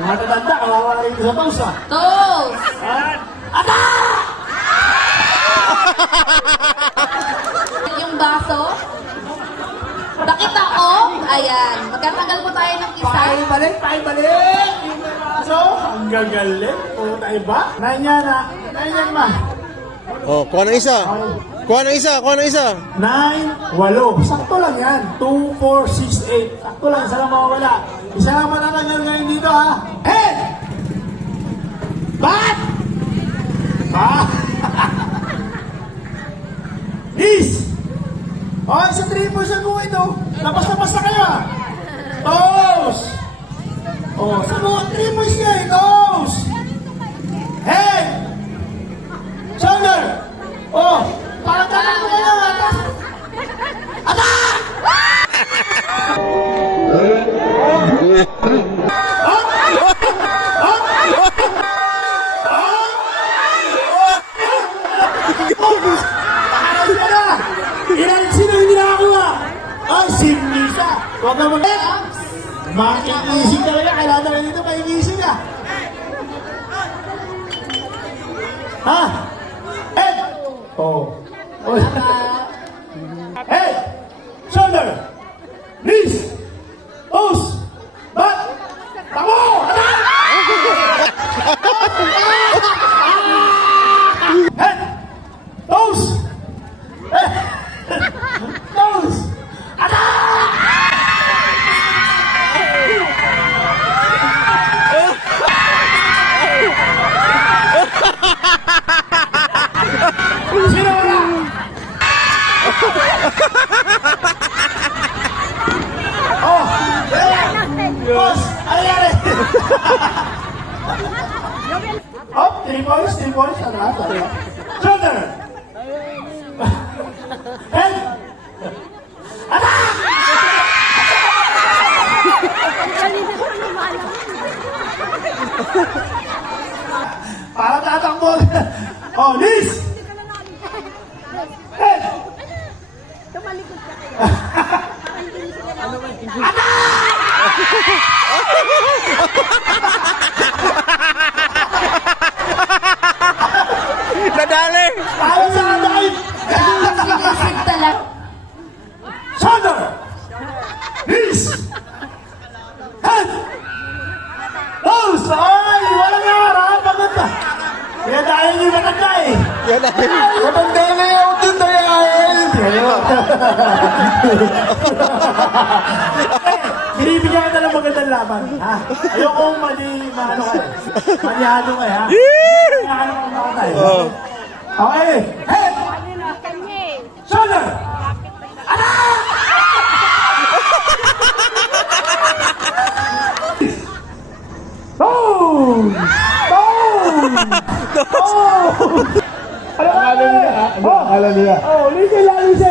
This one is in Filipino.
Matatanda, kawawa rin sa toast ah. Toast! Ata! Yung baso. Bakit ako? Ayan. Magkakagal po tayo ng isa. Paibalik! Yung baso! Ang gagaling. Puta iba. Nanyan ma. Oh, kuha ng isa. Kuha ng isa. 9, 8. Sakto lang yan. 2, 4, 6, 8. Sakto lang. Isa lang mawawala. Isa lang matatanggal ngayon dito ha. Head! Bat! Knees! Oh, sa 3 po siya buhay ito. Labas na kayo ha. Toes! Oh, sa 3 points niya eh. Toes! Head! Shoulder! Oh! Parang tatakbo na lang ata! Atak! Sino hindi nakakuha? Ay, si Lisa! Huwag na makigising talaga. Kailangan talaga dito makigising ka. Ha? Head! Oh. Head! Shoulder! Knees! Toes! Butt! Tamo! Head! Toes! Toes! Sino wala? Oh! Boss! Ano nangyari? Oh, 3 points. Shoulder! Head! Attack! Para tatakbo. Oh, knees! Head! Tumalikod ka kayo. Nadali! Para sa kadaib! Sinisig talaga. Shoulder! Knees! Head! Toes! Ay! Walang harap! Maganda! Kaya dahil yung matanda eh! Yan ay. Matanda na yung dun dahil! Binibigyan ka na ng magandang laban. Ha? Ayokong maano ka eh. Manihado ka eh ha? Manihado ka tayo. Okay! Head! Shoulder! Boom! Boom! Boom! Ano akala nila? Oh, listen lang, listen.